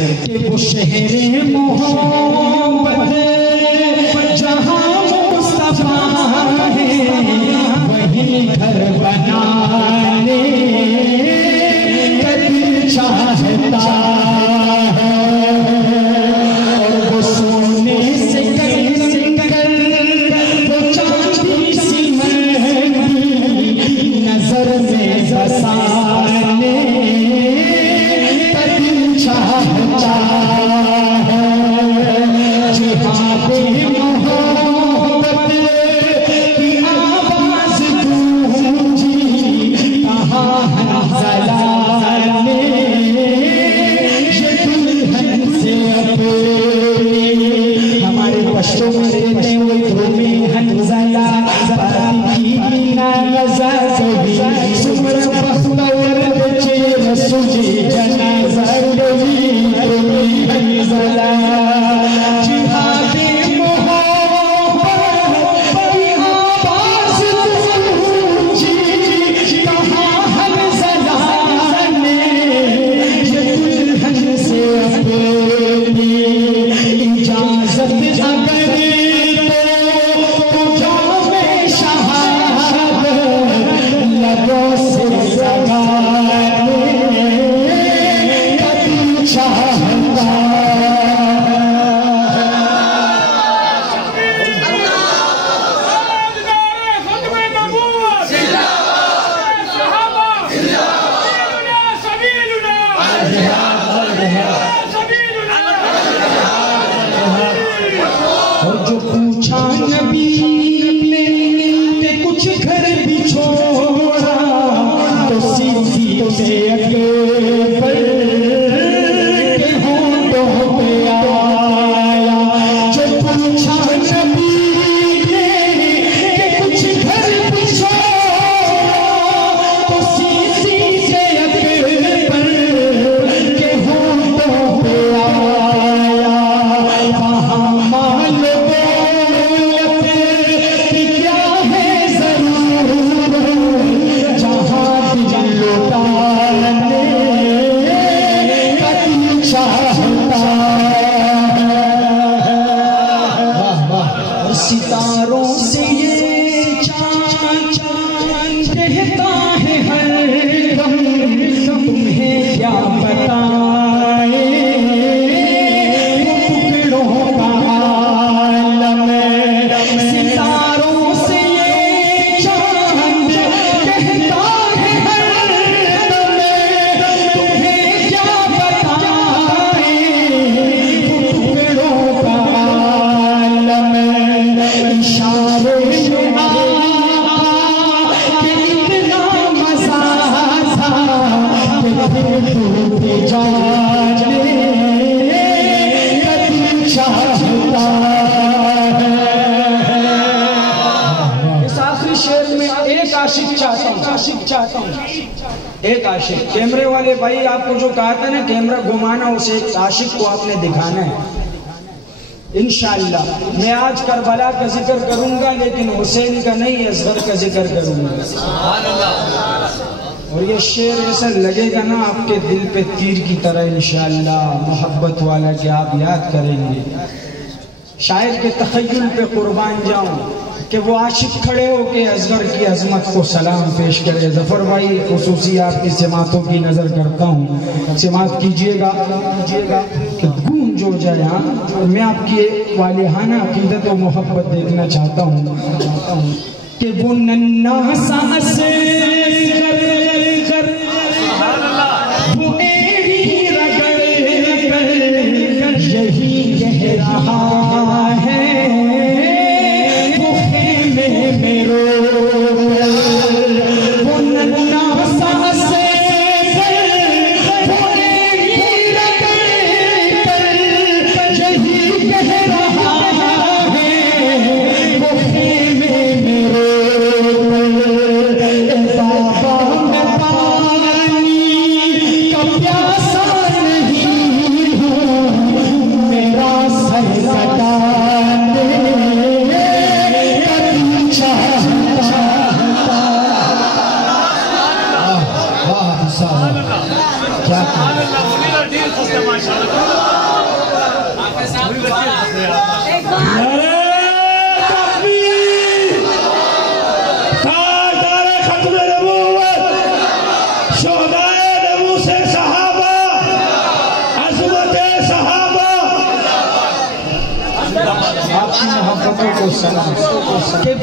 कि वो शहर मोहब्बत जहाँ मुस्तफा है वहीं घर बनाने का दिल चाहता है। और वो सोने से कर वो चांदी सी महंगी नजर में बसाने का दिल चाहता है। जिहाद मोहब्बत की आवाज गूंजी कहाँ हंज़ला ने ये दुल्हन से अपनी हमारे पश्तो में रहते हुए धूमे हंज़ला पाती की ना गज़ा कभी सुमर बख्तवर बचे रसूजी जनाजा कभी तुम्हें हंज़ला। जिहाद मोहब्बत की आवाज गूंजी कहाँ हंज़ला ने ये दुल्हन से अपनी इजाज़त अगर तो जामे शहादत लबों से लगाने का दिल चाहता है। और जो पूछा नबी ने कि कुछ घर भी छोड़ा तो सीधी से अकबर के होंठों पे आया। जो पूछा नबी ने कि कुछ घर भी छोड़ा तो सीधी से अकबर के होंठों पे आया। वहाँ माल दौलत की क्या है ज़रूरत जहाँ दिल लुटाने का दिल चाहता है। सितारों से ये चांद कहता है हर दम तुम्हें क्या बताए टुकड़ों का आलम। सितारों से ये चांद कहता है हर दम तुम्हें क्या बताए टुकड़ों का आलम। इशारे में कि इतना मजा था कि दिल जाने का दिल चाहता है। इस आखिरी शेर में एक आशिक चाहता हूँ एक आशिक। कैमरे वाले भाई आपको जो कहा था ना कैमरा घुमाना उसे एक आशिक को आपने दिखाना है। इंशाअल्लाह मैं आज करबला का जिक्र करूंगा लेकिन हुसैन का नहीं असगर का जिक्र करूंगा। और ये शेर ऐसा लगेगा ना आपके दिल पे तीर की तरह इंशाअल्लाह मोहब्बत वाला कि आप याद करेंगे। शायर के तखय्युल पे कुर्बान जाऊं कि वो आशिक खड़े होके असगर की अजमत को सलाम पेश करे। जफर भाई खुसूसी आपकी सिमातों की नजर करता हूँ, सिमात कीजिएगा कि गूंज हो जाए। हाँ मैं आपकी वालिहाना अकीदत और मोहब्बत देखना चाहता हूँ कि वो नन्ना सा वो एड़ी रगड़ कर यही कह रहा है वो खेमे में रो। वो नन्ना सा वो एड़ी रगड़ कर यही कह रहा है वो खेमे में रो। को सलाम के